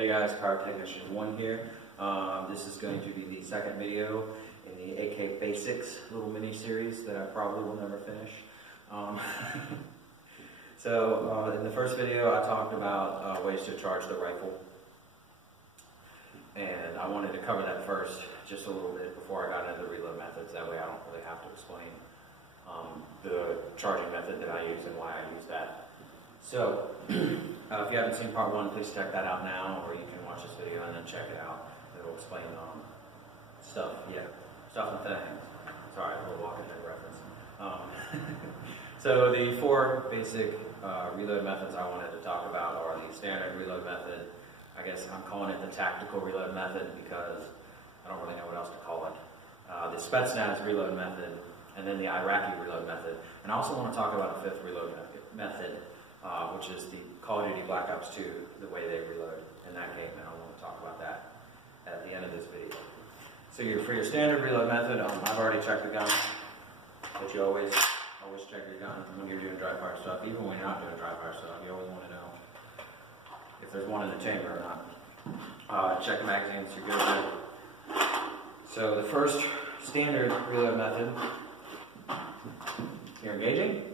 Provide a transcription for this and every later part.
Hey guys, Power Technician 1 here. This is going to be the second video in the AK46 little mini series that I probably will never finish. In the first video I talked about ways to charge the rifle, and I wanted to cover that first just a little bit before I got into the reload methods. That way I don't really have to explain the charging method that I use and why I use that. So, if you haven't seen part 1, please check that out now, or you can watch this video and then check it out. It'll explain stuff and things. Sorry, a little Walking Dead reference. So the 4 basic reload methods I wanted to talk about are the standard reload method. I guess I'm calling it the tactical reload method because I don't really know what else to call it. The Spetsnaz reload method, and then the Iraqi reload method. And I also want to talk about a 5th reload method, which is the Call of Duty Black Ops 2, the way they reload in that game, and I want to talk about that at the end of this video. So for your standard reload method, I've already checked the gun, but you always check your gun when you're doing dry fire stuff. Even when you're not doing dry fire stuff, you always want to know if there's one in the chamber or not. Check the magazines, you're good. So the first standard reload method, you're engaging,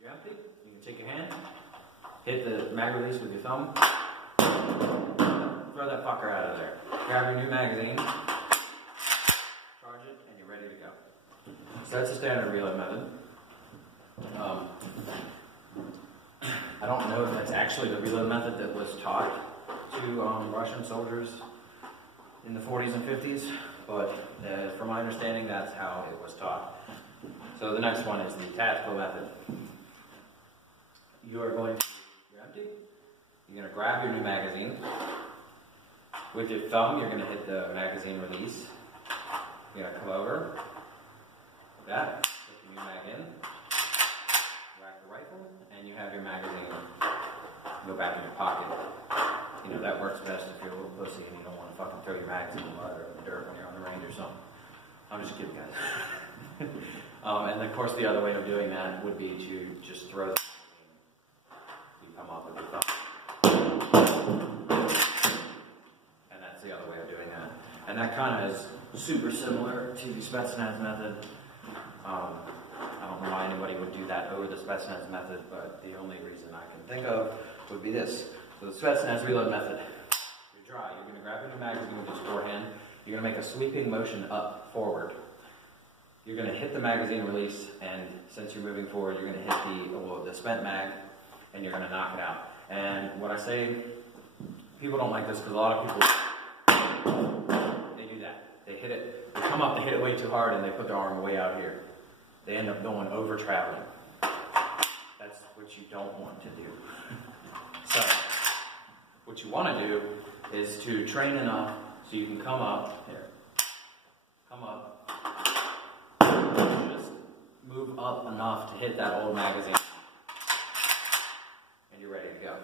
you're empty, you can take your hand, hit the mag release with your thumb, throw that fucker out of there. Grab your new magazine, charge it, and you're ready to go. So that's the standard reload method. I don't know if that's actually the reload method that was taught to Russian soldiers in the 40s and 50s, but from my understanding, that's how it was taught. So the next one is the tactical method. You're empty, you're going to grab your new magazine. With your thumb, you're going to hit the magazine release. You're going to come over, like that, put your new mag in, rack the rifle, and you have your magazine go back in your pocket. You know, that works best if you're a little pussy and you don't want to fucking throw your magazine in the mud or in the dirt when you're on the range or something. I'm just kidding, guys. And of course, the other way of doing that would be to just throw the magazine. You come up with your thumb. And that's the other way of doing that. And that kind of is super similar to the Spetsnaz method. I don't know why anybody would do that over the Spetsnaz method, but the only reason I can think of would be this. So the Spetsnaz reload method, you're dry. You're going to grab your new magazine with your forehand. You're going to make a sweeping motion up, forward. You're going to hit the magazine release, and since you're moving forward, you're going to hit the spent mag, and you're going to knock it out. And what I say, people don't like this because a lot of people, they do that. They hit it, they come up, they hit it way too hard, and they put their arm way out here. They end up going over traveling. That's what you don't want to do. So, what you want to do is to train enough so you can come up, just move up enough to hit that old magazine, and you're ready to go.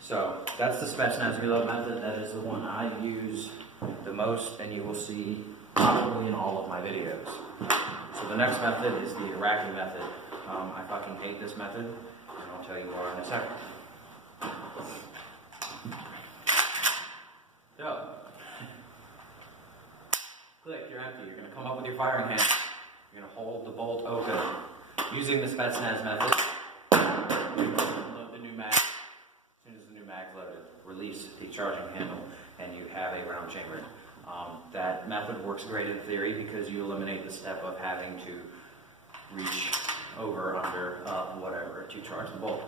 So, that's the Spetsnaz reload method. That is the one I use the most, and you will see probably in all of my videos. So the next method is the Iraqi method. I fucking hate this method, and I'll tell you more in a second. So, click, you're empty. You're going to come up with your firing hand. You're going to hold the bolt open. Using the Spetsnaz method, load the new mag. As soon as the new mag's loaded, release the charging handle, and you have a round chamber. That method works great in theory because you eliminate the step of having to reach over, under, up, whatever, to charge the bolt.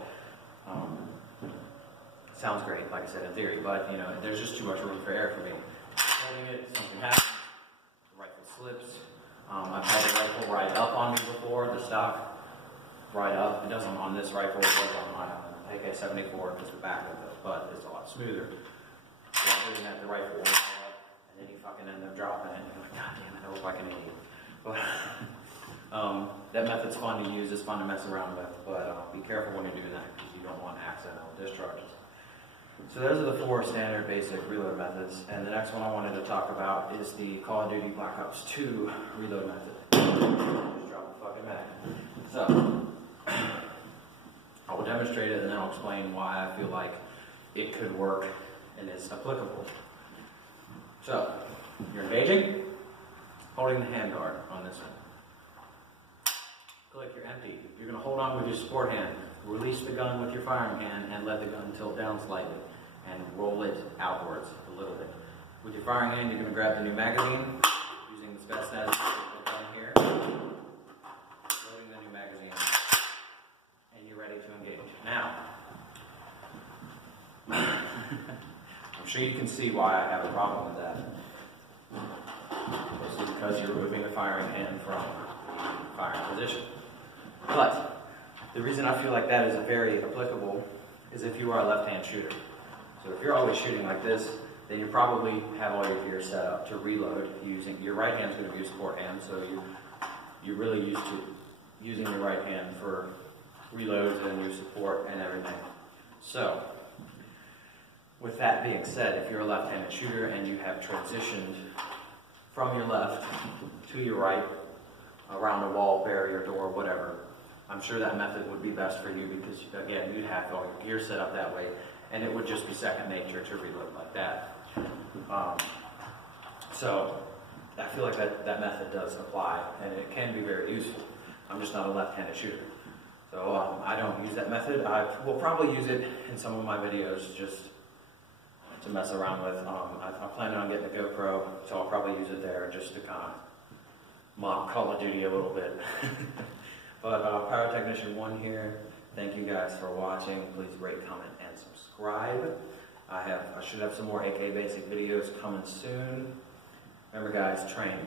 Sounds great, like I said, in theory, but you know, there's just too much room for error for me. Holding it, something happens, the rifle slips. I've had the rifle ride up on me before, the stock ride up. It doesn't on this rifle, it does on my AK47 because the back of the butt is a lot smoother. While doing that, the rifle will up, and then you fucking end up dropping it, and you're like, God damn it, I look like an idiot. But that method's fun to use, it's fun to mess around with, but be careful when you're doing that because you don't want accidental discharges. So those are the 4 standard basic reload methods, and the next one I wanted to talk about is the Call of Duty Black Ops 2 reload method. Just drop the fucking mag. So, I will demonstrate it and then I'll explain why I feel like it could work and is applicable. So, you're engaging, holding the handguard on this one. Click, you're empty. You're going to hold on with your support hand. Release the gun with your firing hand and let the gun tilt down slightly and roll it outwards a little bit. With your firing hand, you're going to grab the new magazine using the Spetsnaz gun here, loading the new magazine, and you're ready to engage. Now, I'm sure you can see why I have a problem with that. Mostly because you're removing the firing hand from the firing position. But the reason I feel like that is very applicable is if you are a left-hand shooter. So if you're always shooting like this, then you probably have all your gear set up to reload using your right hand is going to be your support hand, so you're really used to using your right hand for reloads and your support and everything. So with that being said, if you're a left-handed shooter and you have transitioned from your left to your right, around a wall, barrier, door, whatever, I'm sure that method would be best for you because, again, you'd have all your gear set up that way, and it would just be second nature to reload like that. So I feel like that method does apply, and it can be very useful. I'm just not a left-handed shooter. So I don't use that method. I will probably use it in some of my videos just to mess around with. I'm planning on getting a GoPro, so I'll probably use it there just to kind of mock Call of Duty a little bit. But Pyrotechnician 1 here, thank you guys for watching. Please rate, comment, and subscribe. I should have some more AK basic videos coming soon. Remember guys, train.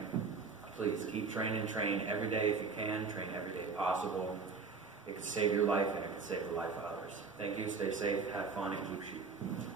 Please keep training, train every day if you can, train every day possible. It could save your life and it could save the life of others. Thank you, stay safe, have fun, and keep shooting.